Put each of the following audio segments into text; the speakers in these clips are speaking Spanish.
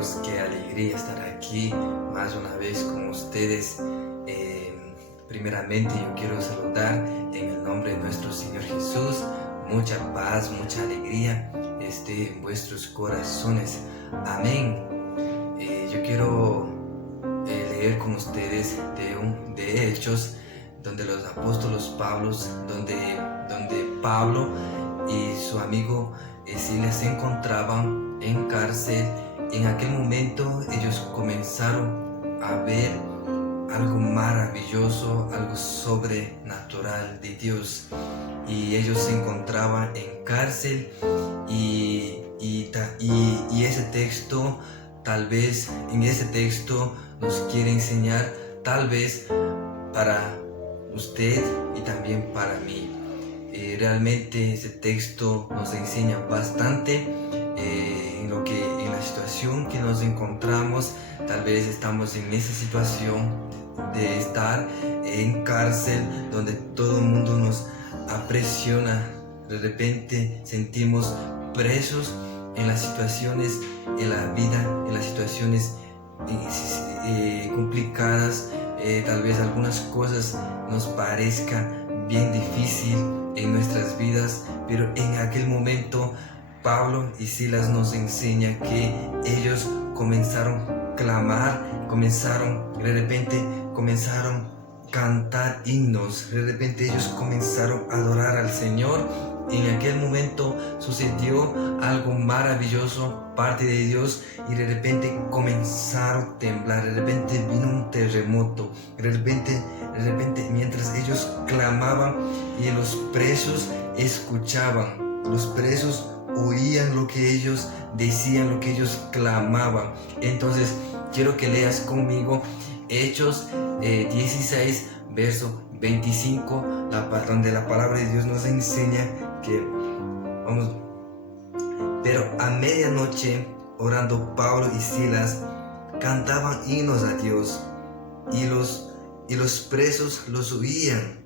amigos, qué alegría estar aquí más una vez con ustedes. Primeramente yo quiero saludar en el nombre de nuestro Señor Jesús. Mucha paz, mucha alegría esté en vuestros corazones. Amén. Yo quiero leer con ustedes de Hechos, donde los apóstoles donde Pablo y su amigo Silas se encontraban en cárcel. En aquel momento ellos comenzaron a ver algo maravilloso, algo sobrenatural de Dios, y ellos se encontraban en cárcel y ese texto, tal vez en ese texto nos quiere enseñar, tal vez para usted y también para mí. Realmente ese texto nos enseña bastante en la situación que nos encontramos. Tal vez estamos en esa situación de estar en cárcel, donde todo el mundo nos apresiona. De repente sentimos presos en las situaciones, en la vida, en las situaciones complicadas. Tal vez algunas cosas nos parezcan bien difícil en nuestras vidas, pero en aquel momento Pablo y Silas nos enseñan que ellos comenzaron a clamar, de repente comenzaron a cantar himnos, de repente ellos comenzaron a adorar al Señor. En aquel momento sucedió algo maravilloso, parte de Dios, y de repente comenzaron a temblar, de repente vino un terremoto, de repente mientras ellos clamaban y los presos escuchaban, los presos oían lo que ellos decían, lo que ellos clamaban. Entonces quiero que leas conmigo Hechos 16, verso 25, donde la palabra de Dios nos enseña que pero a medianoche, orando Pablo y Silas, cantaban himnos a Dios, y los presos los oían.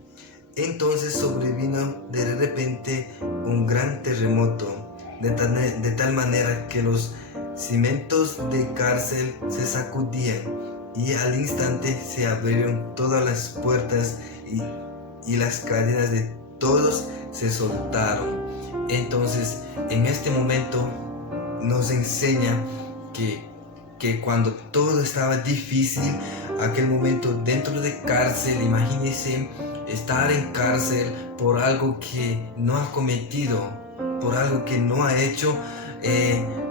Entonces sobrevino de repente un gran terremoto, de tal manera que los cimientos de cárcel se sacudían, y al instante se abrieron todas las puertas y las cadenas de todos se soltaron. Entonces en este momento nos enseña que cuando todo estaba difícil, aquel momento dentro de cárcel, imagínense estar en cárcel por algo que no ha cometido, por algo que no ha hecho,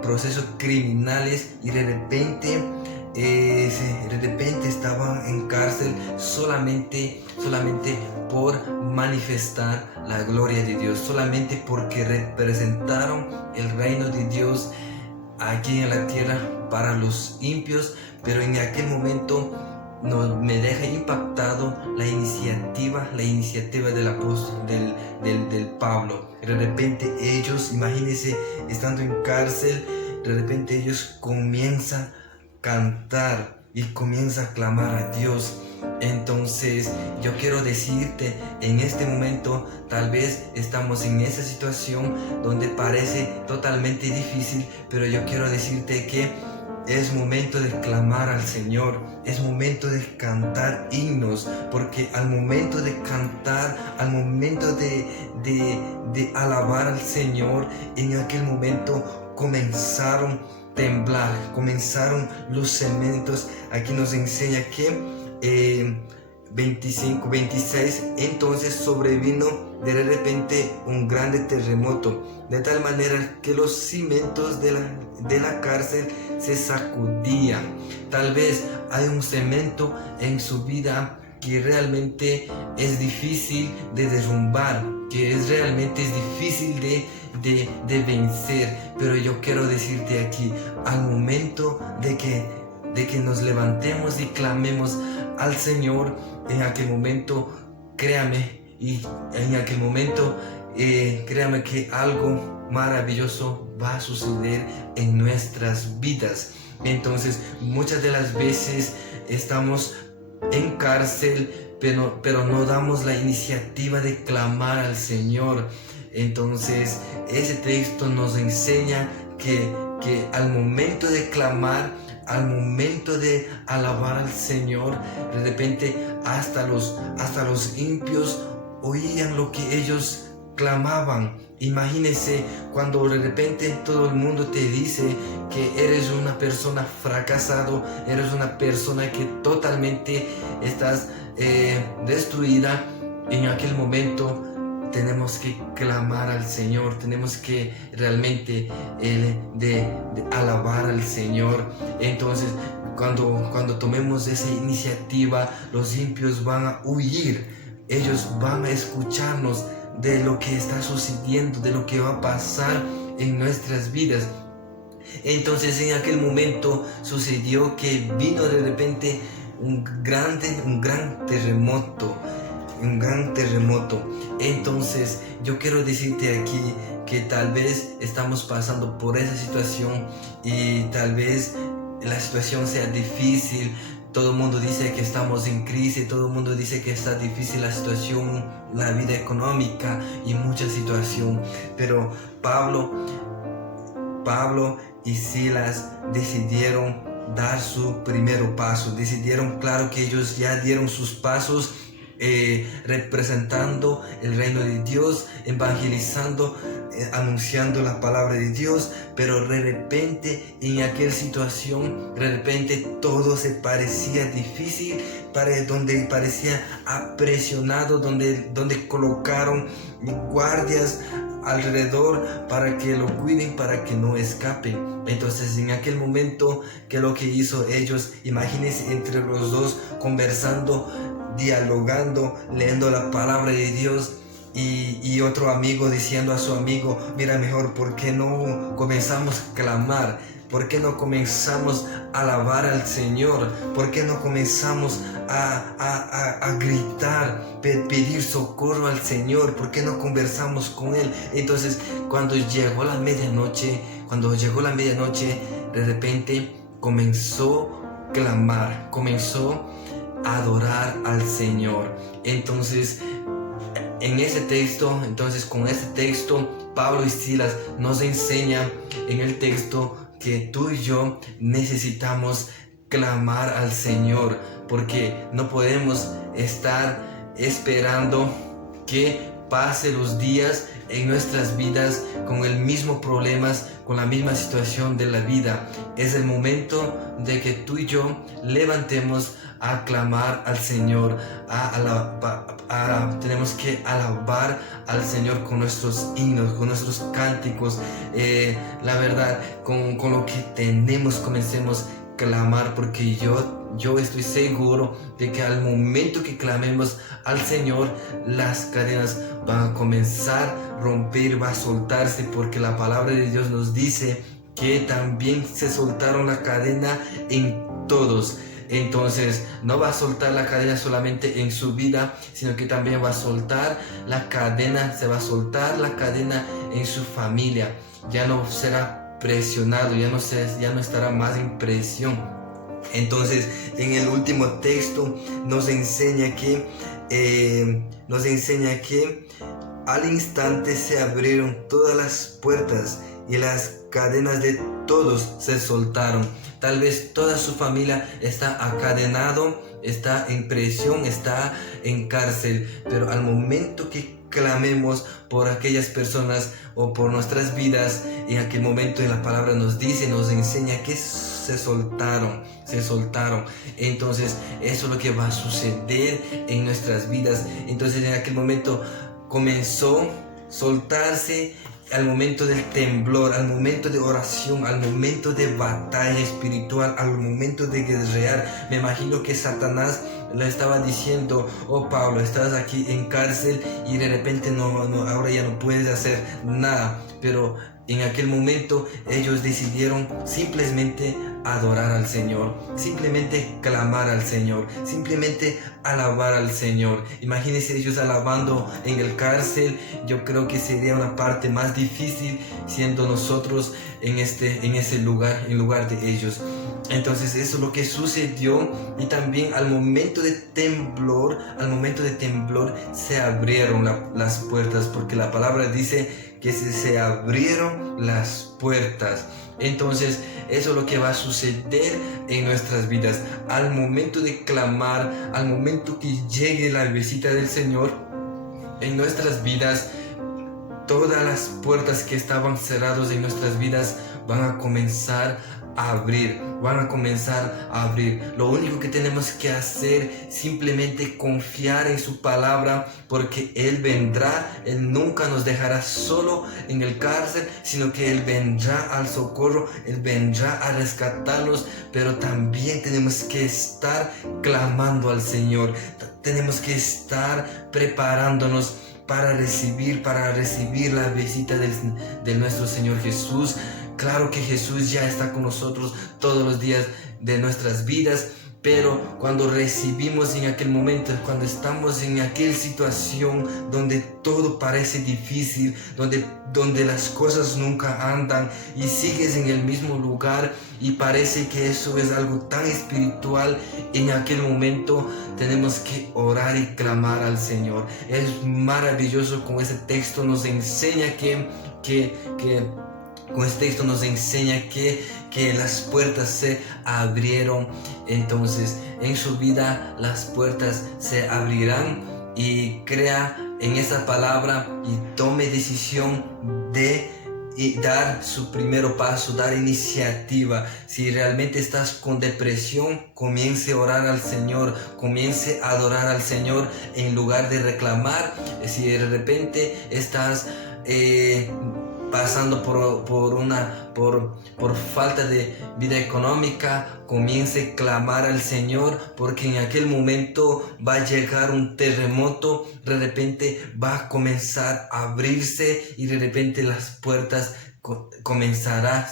procesos criminales, y de repente estaban en cárcel solamente por manifestar la gloria de Dios, solamente porque representaron el reino de Dios aquí en la tierra para los impios. Pero en aquel momento me deja impactado la iniciativa del apóstol, del Pablo. De repente ellos, imagínense, estando en cárcel, de repente ellos comienzan a cantar y comienzan a clamar a Dios. Entonces yo quiero decirte, en este momento tal vez estamos en esa situación donde parece totalmente difícil, pero yo quiero decirte que es momento de clamar al Señor, es momento de cantar himnos, porque al momento de cantar, al momento de alabar al Señor, en aquel momento comenzaron a temblar, comenzaron los cimientos. Aquí nos enseña que 25, 26, entonces sobrevino de repente un grande terremoto, de tal manera que los cimientos de la cárcel se sacudían. Tal vez hay un cemento en su vida que realmente es difícil de derrumbar, que realmente es difícil de vencer, pero yo quiero decirte aquí, al momento de que nos levantemos y clamemos al Señor, en aquel momento, créame que algo maravilloso va a suceder en nuestras vidas. Entonces muchas de las veces estamos en cárcel, pero no damos la iniciativa de clamar al Señor. Entonces ese texto nos enseña que al momento de clamar, al momento de alabar al Señor, de repente hasta los impios oían lo que ellos clamaban. Imagínense cuando de repente todo el mundo te dice que eres una persona fracasado, eres una persona que totalmente estás destruida. En aquel momento tenemos que clamar al Señor, tenemos que realmente de alabar al Señor. Entonces cuando tomemos esa iniciativa, los impios van a huir, ellos van a escucharnos de lo que está sucediendo, de lo que va a pasar en nuestras vidas. Entonces en aquel momento sucedió que vino de repente un gran terremoto. Entonces yo quiero decirte aquí que tal vez estamos pasando por esa situación y tal vez la situación sea difícil. Todo el mundo dice que estamos en crisis, todo el mundo dice que está difícil la situación, la vida económica y mucha situación. Pero Pablo y Silas decidieron dar su primer paso. Decidieron, claro que ellos ya dieron sus pasos, representando el reino de Dios, evangelizando, anunciando la palabra de Dios, pero de repente en aquella situación, de repente todo se parecía difícil, donde parecía apresionado, donde colocaron guardias alrededor para que lo cuiden, para que no escapen. Entonces en aquel momento, ¿qué es lo que hizo ellos? Imagínense entre los dos conversando, dialogando, leyendo la palabra de Dios, y otro amigo diciendo a su amigo: mira, mejor, ¿por qué no comenzamos a clamar? ¿Por qué no comenzamos a alabar al Señor? ¿Por qué no comenzamos a gritar, pedir socorro al Señor? ¿Por qué no conversamos con Él? Entonces cuando llegó la medianoche, de repente comenzó a clamar, comenzó a adorar al Señor. Entonces en ese texto, con este texto, Pablo y Silas nos enseñan en el texto que tú y yo necesitamos clamar al Señor, porque no podemos estar esperando que pase los días en nuestras vidas con el mismo problemas, con la misma situación de la vida. Es el momento de que tú y yo levantemos a clamar al Señor, tenemos que alabar al Señor con nuestros himnos, con nuestros cánticos. La verdad, con lo que tenemos, comencemos a clamar, porque yo estoy seguro de que al momento que clamemos al Señor, las cadenas van a comenzar a romper, va a soltarse, porque la palabra de Dios nos dice que también se soltaron la cadena en todos. Entonces no va a soltar la cadena solamente en su vida, sino que también va a soltar la cadena, se va a soltar la cadena en su familia. Ya no será presionado, ya no estará más en presión. Entonces en el último texto nos enseña que al instante se abrieron todas las puertas y las cadenas de todos se soltaron. Tal vez toda su familia está acadenado, está en prisión, está en cárcel, pero al momento que clamemos por aquellas personas o por nuestras vidas, en aquel momento la palabra nos dice, nos enseña que se soltaron. Entonces eso es lo que va a suceder en nuestras vidas. Entonces en aquel momento comenzó a soltarse, al momento del temblor, al momento de oración, al momento de batalla espiritual, al momento de guerrear. Me imagino que Satanás le estaba diciendo: oh Pablo, estás aquí en cárcel y de repente no, ahora ya no puedes hacer nada. Pero En aquel momento ellos decidieron simplemente adorar al Señor, simplemente clamar al Señor, simplemente alabar al Señor. Imagínense ellos alabando en el cárcel. Yo creo que sería una parte más difícil siendo nosotros en ese lugar, en lugar de ellos. Entonces eso es lo que sucedió, y también al momento de temblor se abrieron las puertas, porque la palabra dice que se abrieron las puertas. Entonces eso es lo que va a suceder en nuestras vidas. Al momento de clamar, al momento que llegue la visita del Señor en nuestras vidas, todas las puertas que estaban cerradas en nuestras vidas van a comenzar a abrir. Lo único que tenemos que hacer es simplemente confiar en su palabra, porque Él vendrá. Él nunca nos dejará solo en el cárcel, sino que Él vendrá al socorro, Él vendrá a rescatarnos. Pero también tenemos que estar clamando al Señor, tenemos que estar preparándonos para recibir la visita de nuestro Señor Jesús. Claro que Jesús ya está con nosotros todos los días de nuestras vidas, pero cuando recibimos en aquel momento, cuando estamos en aquella situación donde todo parece difícil, donde las cosas nunca andan y sigues en el mismo lugar y parece que eso es algo tan espiritual, en aquel momento tenemos que orar y clamar al Señor. Es maravilloso. Con ese texto nos enseña que las puertas se abrieron. Entonces en su vida las puertas se abrirán, y crea en esa palabra y tome decisión de dar su primer paso, dar iniciativa. Si realmente estás con depresión, comience a orar al Señor, comience a adorar al Señor en lugar de reclamar. Si de repente estás pasando por falta de vida económica, comience a clamar al Señor, porque en aquel momento va a llegar un terremoto, de repente va a comenzar a abrirse, y de repente las puertas se comenzará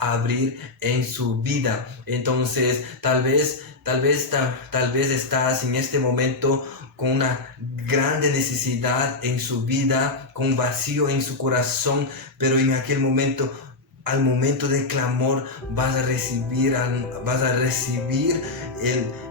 a abrir en su vida. Entonces tal vez estás en este momento con una grande necesidad en su vida, con un vacío en su corazón, pero en aquel momento, al momento de clamor, vas a recibir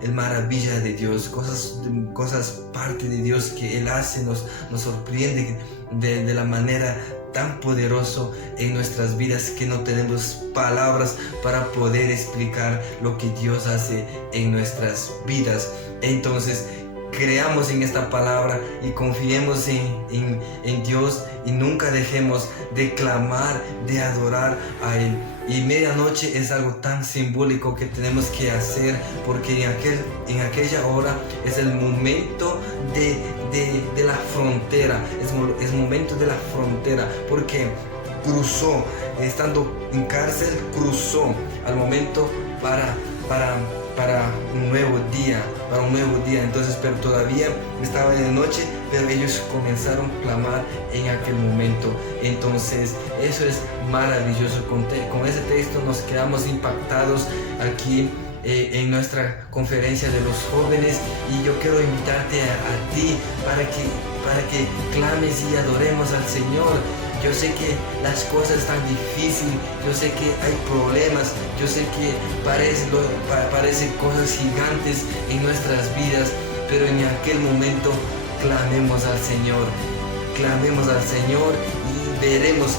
el maravilla de Dios, cosas parte de Dios que Él hace, nos sorprende de la manera tan poderoso en nuestras vidas, que no tenemos palabras para poder explicar lo que Dios hace en nuestras vidas. Entonces creamos en esta palabra y confiemos en Dios, y nunca dejemos de clamar, de adorar a Él. Y medianoche es algo tan simbólico que tenemos que hacer, porque en aquella hora es el momento de la frontera, es momento de la frontera, porque cruzó, estando en cárcel, cruzó al momento para un nuevo día, entonces, pero todavía estaba de noche, pero ellos comenzaron a clamar en aquel momento. Entonces eso es maravilloso. Con ese texto nos quedamos impactados aquí en nuestra conferencia de los jóvenes, y yo quiero invitarte a ti para que clames y adoremos al Señor. Yo sé que las cosas están difíciles, yo sé que hay problemas, yo sé que parecen cosas gigantes en nuestras vidas, pero en aquel momento clamemos al Señor, y veremos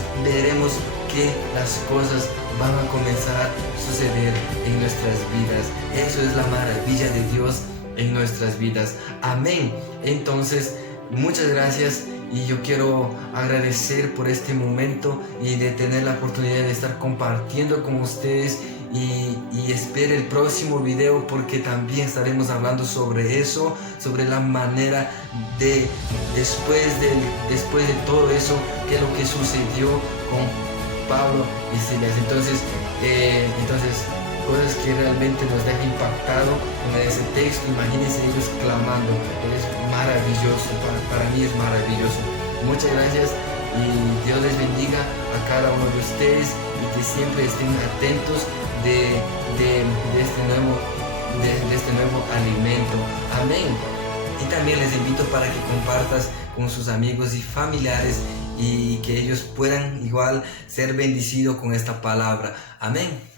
que las cosas van a comenzar a suceder en nuestras vidas. Eso es la maravilla de Dios en nuestras vidas. Amén. Entonces, muchas gracias, y yo quiero agradecer por este momento y de tener la oportunidad de estar compartiendo con ustedes, y espere el próximo video, porque también estaremos hablando sobre eso, sobre la manera de después de todo eso, qué es lo que sucedió con Pablo y Silas. Entonces cosas que realmente nos dejan impactado con ese texto. Imagínense ellos clamando. Es maravilloso, para mí es maravilloso. Muchas gracias, Y Dios les bendiga a cada uno de ustedes y que siempre estén atentos de este nuevo alimento. Amén. Y también les invito para que compartas con sus amigos y familiares y que ellos puedan igual ser bendecidos con esta palabra. Amén.